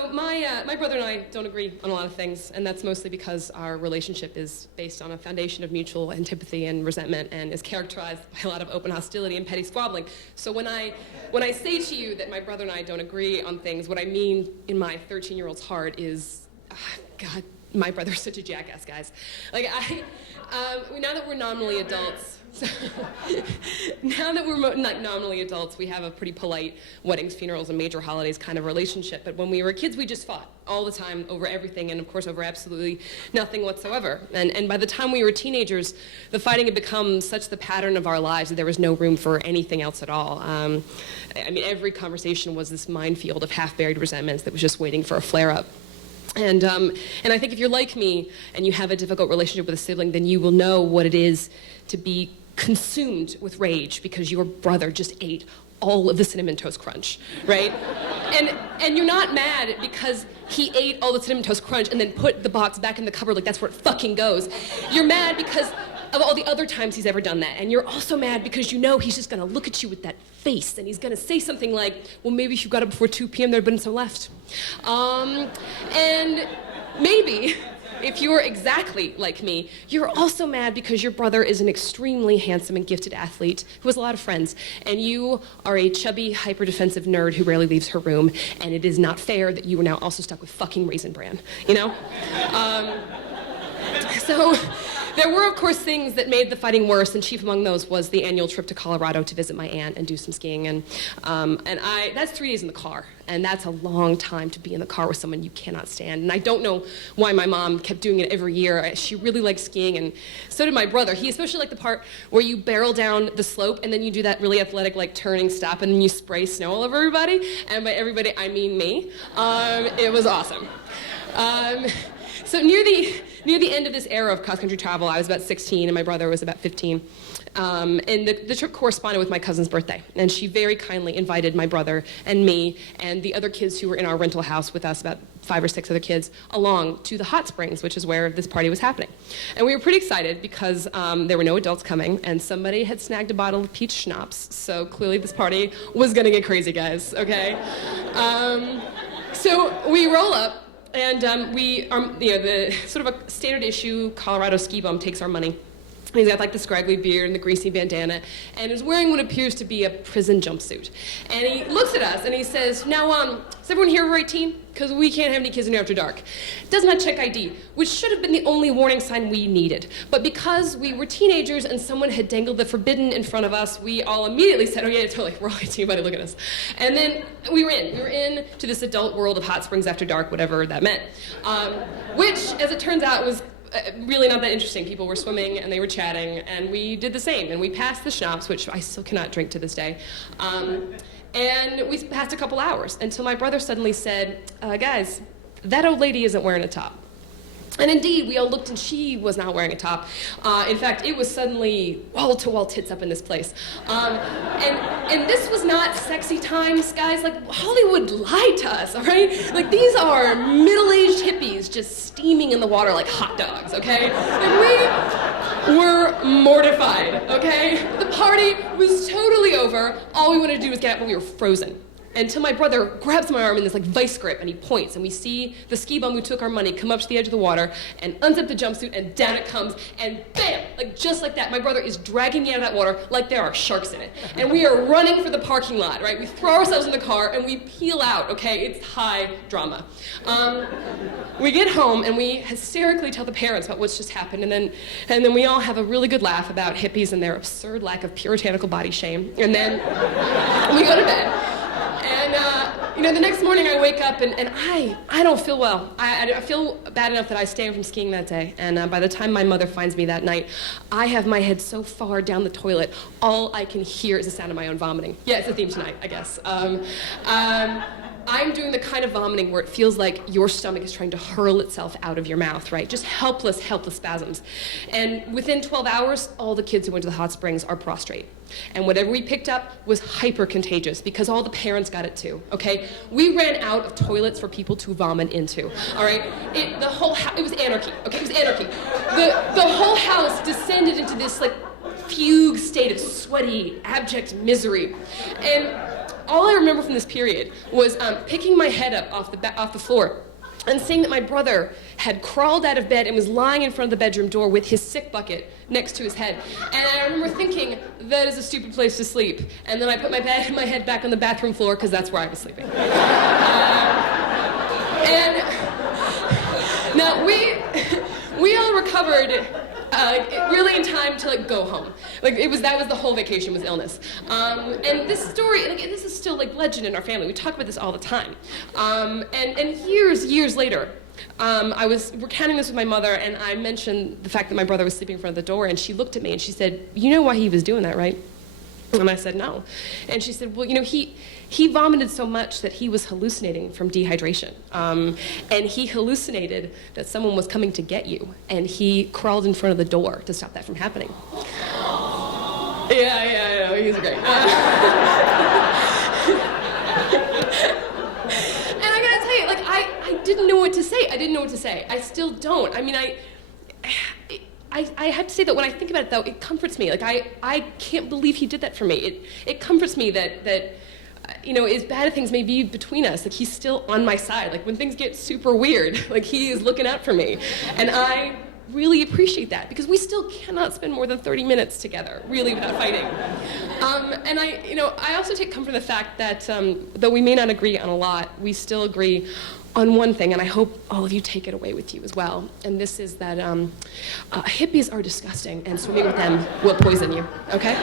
So my brother and I don't agree on a lot of things, and that's mostly because our relationship is based on a foundation of mutual antipathy and resentment, and is characterized by a lot of open hostility and petty squabbling. So when I say to you that my brother and I don't agree on things, what I mean in my 13-year-old's heart is, God, my brother's such a jackass, guys. Like now that we're nominally adults. So, now that we're nominally adults, we have a pretty polite weddings, funerals, and major holidays kind of relationship. But when we were kids, we just fought all the time over everything, and of course over absolutely nothing whatsoever. And by the time we were teenagers, the fighting had become such the pattern of our lives that there was no room for anything else at all. I mean, every conversation was this minefield of half-buried resentments that was just waiting for a flare-up. And I think if you're like me and you have a difficult relationship with a sibling, then you will know what it is to be consumed with rage because your brother just ate all of the Cinnamon Toast Crunch, right? And you're not mad because he ate all the Cinnamon Toast Crunch and then put the box back in the cupboard like that's where it fucking goes. You're mad because of all the other times he's ever done that. And you're also mad because you know he's just gonna look at you with that face and he's gonna say something like, well, maybe if you got up before 2 p.m. there'd been some left. And maybe, if you're exactly like me, you're also mad because your brother is an extremely handsome and gifted athlete who has a lot of friends, and you are a chubby, hyper-defensive nerd who rarely leaves her room, and it is not fair that you are now also stuck with fucking Raisin Bran, you know? So there were, of course, things that made the fighting worse, and chief among those was the annual trip to Colorado to visit my aunt and do some skiing. And that's 3 days in the car, and that's a long time to be in the car with someone you cannot stand. And I don't know why my mom kept doing it every year. She really liked skiing, and so did my brother. He especially liked the part where you barrel down the slope, and then you do that really athletic, like, turning stop, and then you spray snow all over everybody. And by everybody, I mean me. It was awesome. So near the end of this era of cross-country travel, I was about 16 and my brother was about 15. And the trip corresponded with my cousin's birthday. And she very kindly invited my brother and me and the other kids who were in our rental house with us, about 5 or 6 other kids, along to the hot springs, which is where this party was happening. And we were pretty excited because there were no adults coming and somebody had snagged a bottle of peach schnapps. So clearly this party was gonna get crazy, guys, okay? So we roll up. And the sort of a standard issue Colorado ski bum takes our money. He's got like the scraggly beard and the greasy bandana, and is wearing what appears to be a prison jumpsuit. And he looks at us and he says, now, is everyone here over 18? Because we can't have any kids in here after dark. Does not check ID, which should have been the only warning sign we needed. But because we were teenagers and someone had dangled the forbidden in front of us, we all immediately said, oh yeah, totally, we're all 18, buddy, look at us. And then we were in to this adult world of hot springs after dark, whatever that meant. Which, as it turns out, was really not that interesting. People were swimming and they were chatting, and we did the same. And we passed the schnapps, which I still cannot drink to this day. And we passed a couple hours until my brother suddenly said, guys, that old lady isn't wearing a top. And indeed, we all looked and she was not wearing a top. In fact, it was suddenly wall-to-wall tits up in this place. And this was not sexy times, guys. Like, Hollywood lied to us, all right? Like, these are middle-aged hippies just steaming in the water like hot dogs, okay? And we were mortified, okay? The party was totally over. All we wanted to do was get out, but we were frozen. Until my brother grabs my arm in this like vice grip and he points, and we see the ski bum who took our money come up to the edge of the water and unzip the jumpsuit, and down it comes, and bam, like just like that, my brother is dragging me out of that water like there are sharks in it. And we are running for the parking lot, right? We throw ourselves in the car and we peel out, okay? It's high drama. We get home and we hysterically tell the parents about what's just happened, and then we all have a really good laugh about hippies and their absurd lack of puritanical body shame. And then we go to bed. And, the next morning I wake up and I don't feel well. I feel bad enough that I stay home from skiing that day. And by the time my mother finds me that night, I have my head so far down the toilet, all I can hear is the sound of my own vomiting. Yeah, it's the theme tonight, I guess. I'm doing the kind of vomiting where it feels like your stomach is trying to hurl itself out of your mouth, right? Just helpless, helpless spasms. And within 12 hours, all the kids who went to the hot springs are prostrate. And whatever we picked up was hyper contagious because all the parents got it too, okay? We ran out of toilets for people to vomit into, all right? It was anarchy, okay? It was anarchy. The whole house descended into this like fugue state of sweaty, abject misery. And all I remember from this period was picking my head up off the floor and seeing that my brother had crawled out of bed and was lying in front of the bedroom door with his sick bucket next to his head. And I remember thinking, that is a stupid place to sleep. And then I put my head back on the bathroom floor because that's where I was sleeping. And now we all recovered really in time to go home. That was the whole vacation was illness. And this story, this is still legend in our family. We talk about this all the time. And years later, I was recounting this with my mother, and I mentioned the fact that my brother was sleeping in front of the door, and she looked at me and she said, "You know why he was doing that, right?" And I said, "No." And she said, "Well, he vomited so much that he was hallucinating from dehydration. And he hallucinated that someone was coming to get you, and he crawled in front of the door to stop that from happening." Yeah, I know, he's great. And I gotta tell you, I didn't know what to say. I didn't know what to say. I still don't. I mean, I have to say that when I think about it, though, it comforts me. I can't believe he did that for me. It comforts me that as bad as things may be between us, he's still on my side. When things get super weird, he is looking out for me. And I really appreciate that, because we still cannot spend more than 30 minutes together, really, without fighting. And I also take comfort in the fact that though we may not agree on a lot, we still agree on one thing, and I hope all of you take it away with you as well. And this is that hippies are disgusting, and swimming with them will poison you, okay?